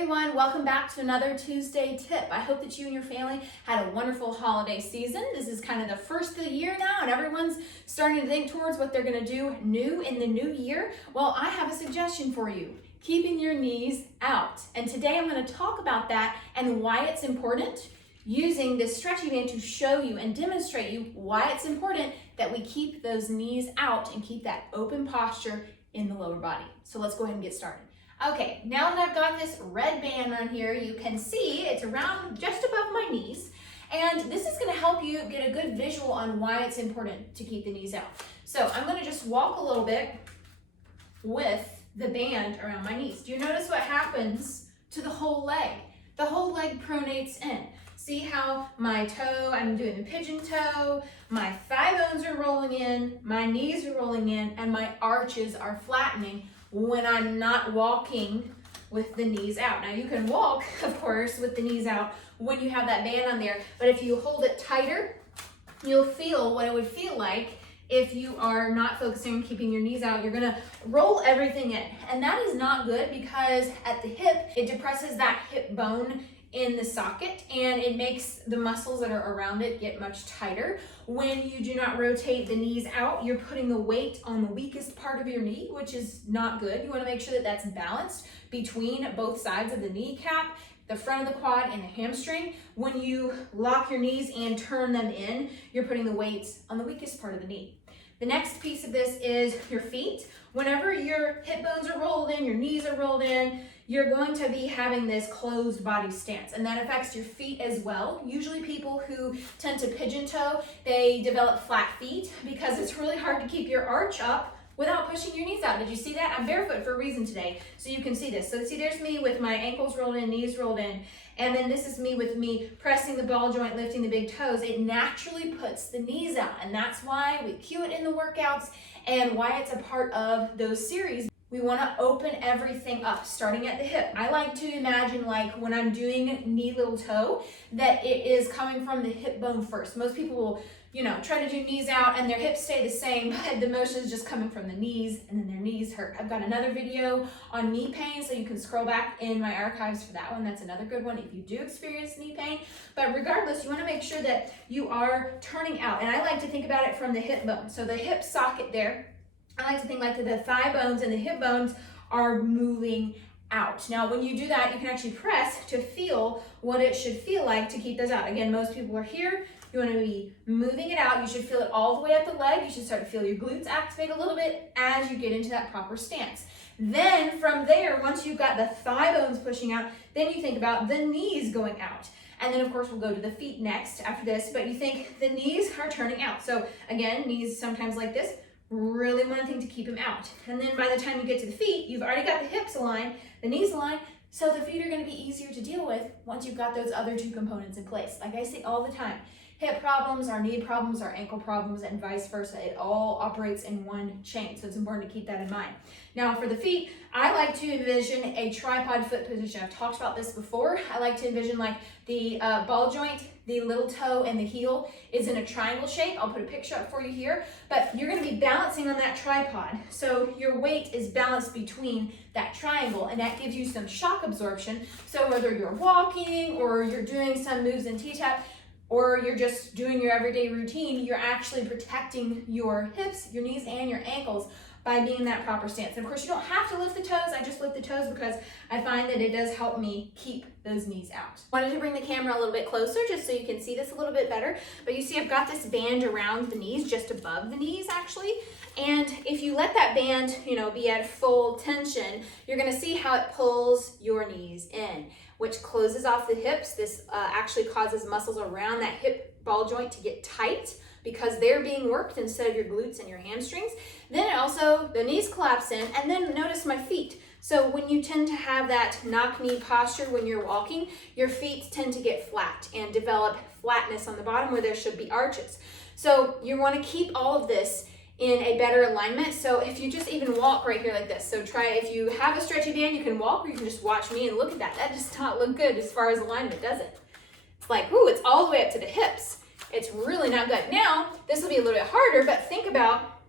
everyone, welcome back to another Tuesday tip. I hope that you and your family had a wonderful holiday season. This is kind of the first of the year now and everyone's starting to think towards what they're going to do new in the new year. Well, I have a suggestion for you, keeping your knees out. And today I'm going to talk about that and why it's important, using this stretchy band to show you and demonstrate you why it's important that we keep those knees out and keep that open posture in the lower body. So let's go ahead and get started. Okay, now that I've got this red band on here, you can see it's around just above my knees. And this is gonna help you get a good visual on why it's important to keep the knees out. So I'm gonna just walk a little bit with the band around my knees. Do you notice what happens to the whole leg? The whole leg pronates in. See how my toe, I'm doing the pigeon toe, my thigh bones are rolling in, my knees are rolling in, and my arches are flattening when I'm not walking with the knees out. Now you can walk, of course, with the knees out when you have that band on there, but if you hold it tighter, you'll feel what it would feel like if you are not focusing on keeping your knees out. You're gonna roll everything in, and that is not good because at the hip, it depresses that hip bone in the socket and it makes the muscles that are around it get much tighter. When you do not rotate the knees out, you're putting the weight on the weakest part of your knee, which is not good. You want to make sure that that's balanced between both sides of the kneecap, the front of the quad, and the hamstring. When you lock your knees and turn them in, you're putting the weights on the weakest part of the knee. The next piece of this is your feet. Whenever your hip bones are rolled in, your knees are rolled in, you're going to be having this closed body stance, and that affects your feet as well. Usually people who tend to pigeon toe, they develop flat feet because it's really hard to keep your arch up without pushing your knees out. Did you see that? I'm barefoot for a reason today, so you can see this. So see, there's me with my ankles rolled in, knees rolled in, and then this is me with me pressing the ball joint, lifting the big toes. It naturally puts the knees out, and that's why we cue it in the workouts and why it's a part of those series. We want to open everything up, starting at the hip. I like to imagine, like when I'm doing knee little toe, that it is coming from the hip bone first. Most people will, try to do knees out and their hips stay the same, but the motion is just coming from the knees and then their knees hurt. I've got another video on knee pain, so you can scroll back in my archives for that one. That's another good one if you do experience knee pain. But regardless, you want to make sure that you are turning out. And I like to think about it from the hip bone. So the hip socket there, I like to think like the thigh bones and the hip bones are moving out. Now, when you do that, you can actually press to feel what it should feel like to keep those out. Again, most people are here. You want to be moving it out. You should feel it all the way up the leg. You should start to feel your glutes activate a little bit as you get into that proper stance. Then from there, once you've got the thigh bones pushing out, then you think about the knees going out. And then of course we'll go to the feet next after this, but you think the knees are turning out. So again, knees sometimes like this, really wanting to keep them out. And then by the time you get to the feet, you've already got the hips aligned, the knees aligned, so the feet are going to be easier to deal with once you've got those other two components in place. Like I say all the time, hip problems are knee problems, are ankle problems, and vice versa. It all operates in one chain, so it's important to keep that in mind. Now for the feet, I like to envision a tripod foot position. I've talked about this before. I like to envision like the ball joint, the little toe, and the heel is in a triangle shape. I'll put a picture up for you here, but you're gonna be balancing on that tripod. So your weight is balanced between that triangle, and that gives you some shock absorption. So whether you're walking or you're doing some moves in T-tap, or you're just doing your everyday routine, you're actually protecting your hips, your knees, and your ankles by being in that proper stance. And of course, you don't have to lift the toes. I just lift the toes because I find that it does help me keep those knees out. Wanted to bring the camera a little bit closer just so you can see this a little bit better. But you see I've got this band around the knees, just above the knees actually. And if you let that band, be at full tension, you're gonna see how it pulls your knees in, which closes off the hips. This actually causes muscles around that hip ball joint to get tight because they're being worked instead of your glutes and your hamstrings. Then the knees collapse in, and then notice my feet. So when you tend to have that knock knee posture when you're walking, your feet tend to get flat and develop flatness on the bottom where there should be arches. So you want to keep all of this in a better alignment. So if you just even walk right here like this, so if you have a stretchy band, you can walk, or you can just watch me and look at that. That does not look good as far as alignment, does it? It's like, ooh, it's all the way up to the hips. It's really not good. Now, this will be a little bit harder, but think about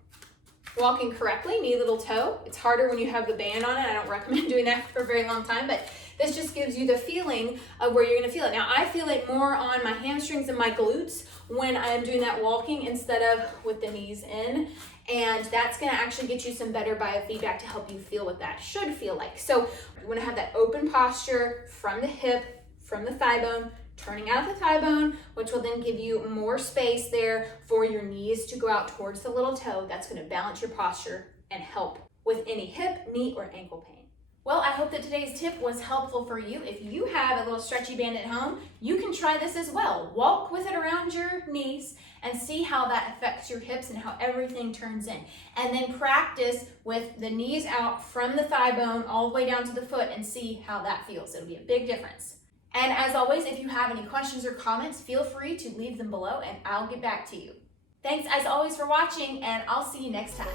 walking correctly, knee little toe. It's harder when you have the band on it. I don't recommend doing that for a very long time, but This just gives you the feeling of where you're gonna feel it. Now, I feel it more on my hamstrings and my glutes when I'm doing that walking instead of with the knees in. And that's gonna actually get you some better biofeedback to help you feel what that should feel like. So you wanna have that open posture from the hip, from the thigh bone, turning out of the thigh bone, which will then give you more space there for your knees to go out towards the little toe. That's gonna balance your posture and help with any hip, knee, or ankle pain. Well, I hope that today's tip was helpful for you. If you have a little stretchy band at home, you can try this as well. Walk with it around your knees and see how that affects your hips and how everything turns in. And then practice with the knees out from the thigh bone all the way down to the foot and see how that feels. It'll be a big difference. And as always, if you have any questions or comments, feel free to leave them below and I'll get back to you. Thanks as always for watching, and I'll see you next time.